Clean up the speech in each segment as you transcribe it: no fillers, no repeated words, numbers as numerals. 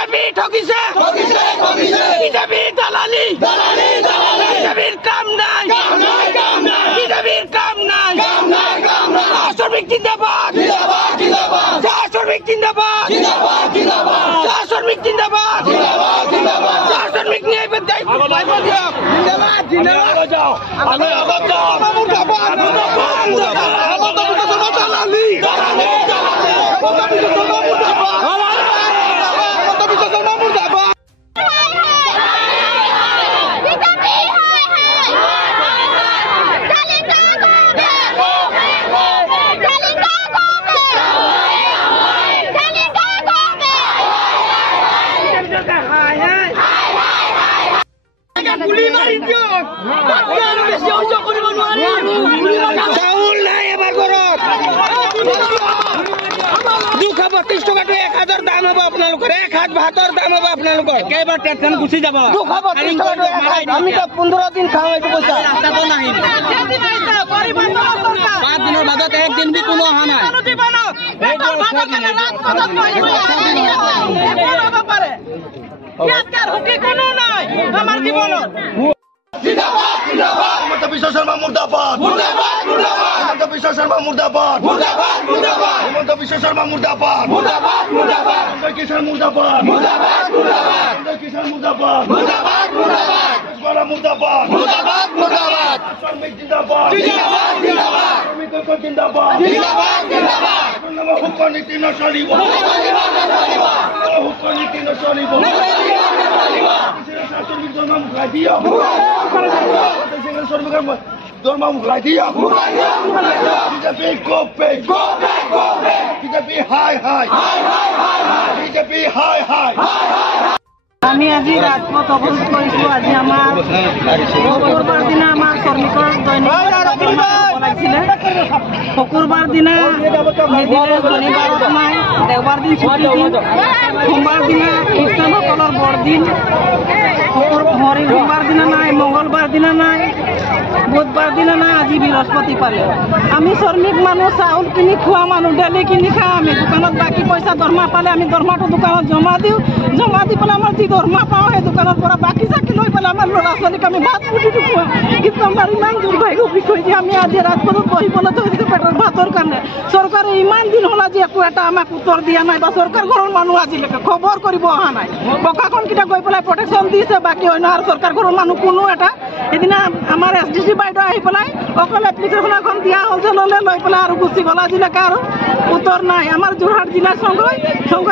BJP ঠকিছে BJP দালালি বিজেপির কাম নাই বিজেপির কাম নাই শ্রমিক জিন্দাবাদ শ্রমিক জিন্দাবাদ শ্রমিক জিন্দাবাদ শ্রমিক নিয়ে চাউল নাই এবার ঘৰত 232 টকা 1000 দাম হব আপোনালোকৰ 1 হাত ভাতৰ দাম হব আপোনালোকৰ কেইবাৰ টেনচন গুছি যাব 232 টকা আমি তো 15 দিন খাও এইটো পইচা ৰাস্তাটো নাই 5 দিনৰ বাদত এক দিন বি কোনো অহা নাই আমার জীবনত জিন্দাবাদ জিন্দাবাদ হিমন্ত বিশ্ব শর্মা মুর্দাবাদ মুর্দাবাদ মুর্দাবাদ হিমন্ত বিশ্ব শর্মা মুর্দাবাদ মুর্দাবাদ মুর্দাবাদ হিমন্ত বিশ্ব শর্মা মুর্দাবাদ মুর্দাবাদ মুর্দাবাদ জয় কিষাণ মুর্দাবাদ মুর্দাবাদ মুর্দাবাদ জয় কিষাণ মুর্দাবাদ মুর্দাবাদ মুর্দাবাদ গলা মুর্দাবাদ মুর্দাবাদ মুর্দাবাদ শ্রমিক জিন্দাবাদ জিন্দাবাদ জিন্দাবাদ শ্রমিক ঐক্য জিন্দাবাদ জিন্দাবাদ জিন্দাবাদ হুক্ক নীতি নচলিব হুক্ক নীতি নচলিব শ্রমিক জমা মুখাই দিয়া Dorma Mughaladia, BJP go back, BJP high, BJP high. আমি আজি রাজপথ অবরোধ কৰিছো আজি আমাৰ শুকুৰবাৰ দিনা আমাৰ শ্ৰমিকৰ দৈনিক ওলাইছিলে শুকুৰবাৰ দিনা নিদিলে শনিবাৰত নাই দেওবাৰ দিন ছুটি দিন সোমবাৰ দিনা খ্ৰীষ্টানসকলৰ বৰদিন সোমবাৰ দিনা নাই মঙ্গলবাৰ দিনা নাই বুধবাৰ দিনা নাই আজি বৃহস্পতিবাৰে আমি শ্ৰমিক মানুহ চাউল কিনি খোৱা মানুহ ডেলি কিনি খাওঁ আমি দোকানত বাকী পইচা দৰমহা পালে আমি দৰমহাটো দোকানত জমা দিওঁ জমা দি পেলাই আমাৰ যি দৰমহা পাওঁ সেই দোকানৰ পৰা বাকী চাকি লৈ পেলাই আমাৰ ল'ৰা ছোৱালীক আমি ভাত পুতিটো খোৱা কিন্তু আমাৰ ইমান দুৰ্ভাগ্য বিষয় যে আমি আজি ৰাজপথত বহিবলৈ ধৰিছোঁ পেটৰ ভাতৰ কাৰণে চৰকাৰে ইমান দিন হ'ল আজি একো এটা আমাক উত্তৰ দিয়া নাই বা চৰকাৰ ঘৰৰ মানুহ আজিলৈকে খবৰ কৰিব অহা নাই প্ৰশাসনকেইটা গৈ পেলাই প্ৰটেকশ্যন দিছে বাকী অন্য আৰু চৰকাৰ ঘৰৰ মানুহ কোনো এটা সেইদিনা আমাৰ SDC বাইদেউ আহি পেলাই অকল এপ্লিকেশ্যন এখন দিয়া হ'ল যে ল'লে লৈ পেলাই আৰু গুচি গ'ল আজিলৈকে আৰু উত্তৰ নাই আমাৰ যোৰহাট জিলা সংঘই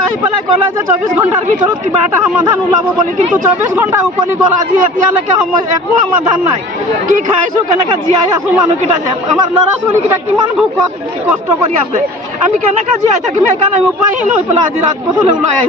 আহি পেলাই ক'লে যে 24 ঘণ্টাৰ ভিতৰত কিবা এটা সমাধান ওলাব বুলি কিন্তু 24 ঘণ্টা উকলি গ'ল আজি এতিয়ালৈকে একো সমাধান নাই কি খাইছোঁ কেনেকৈ জীয়াই আছোঁ মানুহকেইটা যে আমাৰ ল'ৰা ছোৱালীকেইটা কিমান কষ্ট কৰি আছে আমি কেনেকৈ জীয়াই থাকিম সেইকাৰণে উপায়হীন হৈ পেলাই আজি ৰাজপথলৈ ওলাই আহিছোঁ